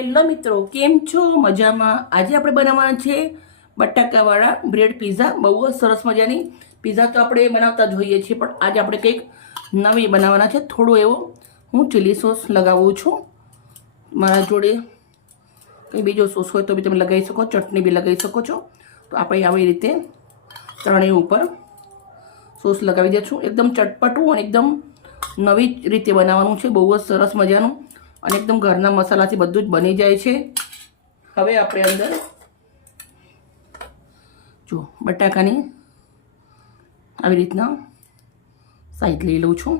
Hello મિત્રો, કેમ છો? મજામાં? આજે આપણે બનાવવાના છે બટાકાવાળા બ્રેડ પીઝા. બહુ જ સરસ મજાની પીઝા તો આપણે બનાવતા જ હોઈએ છીએ, પણ આજે આપણે કંઈક નવી બનાવવાના છે. થોડો એવો હું ચીલી સોસ લગાવું છું. મારા જોડે કંઈ બીજો સોસ હોય તો બી તમે લગાવી શકો, ચટણી બી લગાવી શકો છો. તો આપણે આવી રીતે ત્રણેય ઉપર સોસ લગાવી દઈશું. એકદમ ચટપટું અને એકદમ નવી રીતે બનાવવાનું છે. બહુ જ સરસ મજાનું અને એકદમ ઘરના મસાલાથી બધું જ બની જાય છે. હવે આપણે અંદર જો બટાકાની આવી રીતના સાઈડ લઈ લઉં છું.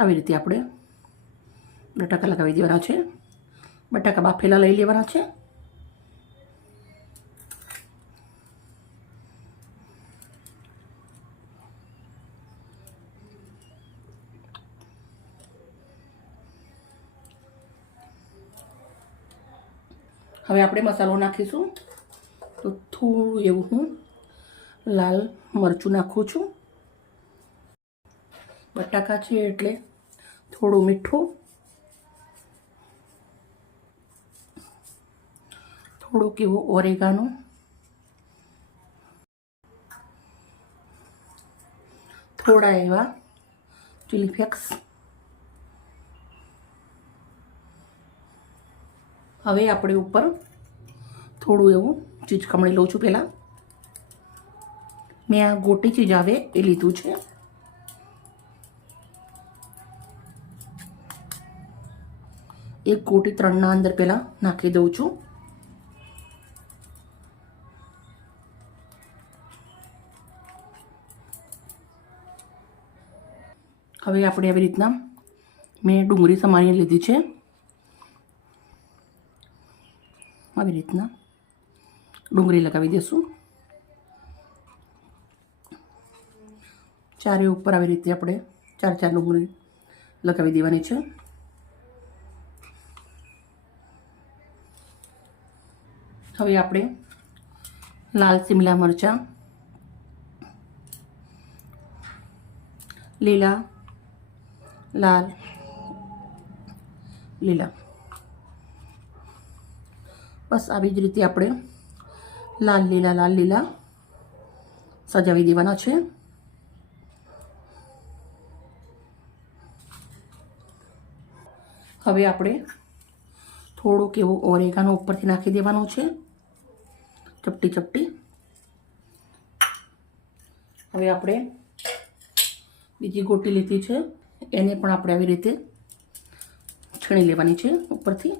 આવી રીતે આપણે બટાકા લગાવી દેવાના છે. બટાકા બાફેલા લઈ લેવાના છે. હવે આપણે મસાલો નાખીશું. તો થોડું એવું હું લાલ મરચું નાખું છું. બટાકા છે એટલે થોડું મીઠું, થોડુંક એવું ઓરેગાનો, થોડા એવા ચીલી ફ્લેક્સ. હવે આપણે ઉપર થોડું એવું ચીજ ખમણી લઉં છું. પહેલાં મેં આ ગોટી ચીજ આવે એ લીધું છે. એક ગોટી ત્રણના અંદર પહેલાં નાખી દઉં છું. હવે આપણે આવી રીતના મેં ડુંગળી સમારી લીધી છે. આવી રીતના ડુંગળી લગાવી દઈશું. ચારે ઉપર આવી રીતે આપણે ચાર ડુંગળી લગાવી દેવાની છે. હવે આપણે લાલ શિમલા મરચાં, લીલા, લાલ, લીલા, બસ આવી જ રીતે આપણે લાલ લીલા સજાવી દેવાના છે. હવે આપણે થોડુંક એવું ઓરેગાનો ઉપરથી નાખી દેવાનું છે, ચપટી. હવે આપણે બીજી ગોટી લીધી છે, એને પણ આપણે આવી રીતે છીણી લેવાની છે ઉપરથી.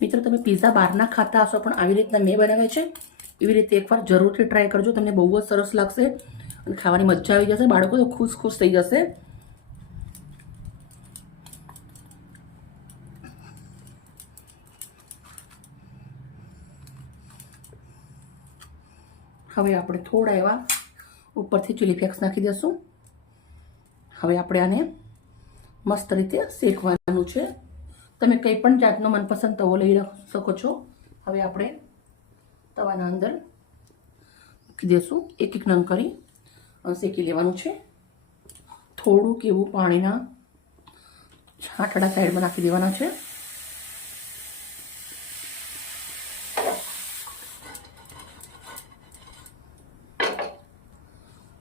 મિત્રો, તમે પીઝા બહારના ખાતા હશો, પણ આવી રીતના મેં બનાવ્યા છે એવી રીતે એકવાર જરૂરથી ટ્રાય કરજો. તમને બહુ જ સરસ લાગશે અને ખાવાની મજા આવી જશે. બાળકો તો ખુશ થઈ જશે. હવે આપણે થોડા એવા ઉપરથી ચીલી ફ્લેક્સ નાખી દઈશું. હવે આપણે આને મસ્ત રીતે શેકવાનું છે. તમે કંઈ પણ જાતનો મનપસંદ તવો લઈ શકો છો. હવે આપણે તવાના અંદર મૂકી દઈશું. એક નંગ કરી શેકી લેવાનું છે. થોડુંક એવું પાણીના છાંટડા સાઈડમાં નાખી દેવાના છે.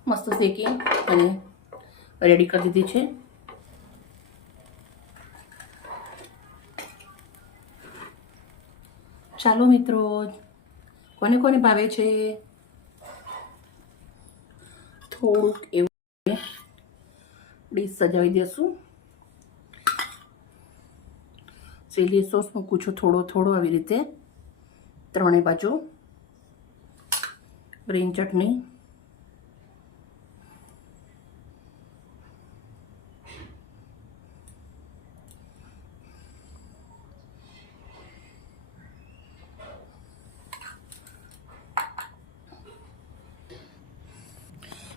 મસ્ત શેકી અને રેડી કરી દીધી છે. ચાલો મિત્રો, કોને કોને ભાવે છે થોડુંક એવું ડીશ સજાવી દેશું. ચીલી સોસ મૂકું છું થોડો આવી રીતે ત્રણેય બાજુ. ગ્રીન ચટણી,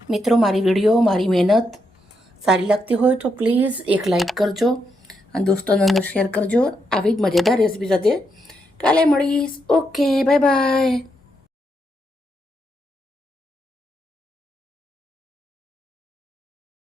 મિત્રો, મારી વિડીયો, મારી મહેનત સારી લાગતી હોય તો પ્લીઝ એક લાઈક કરજો અને દોસ્તોને અંદર શેર કરજો. આવી જ મજેદાર રેસીપી સાથે કાલે મળીશ. Okay, bye bye.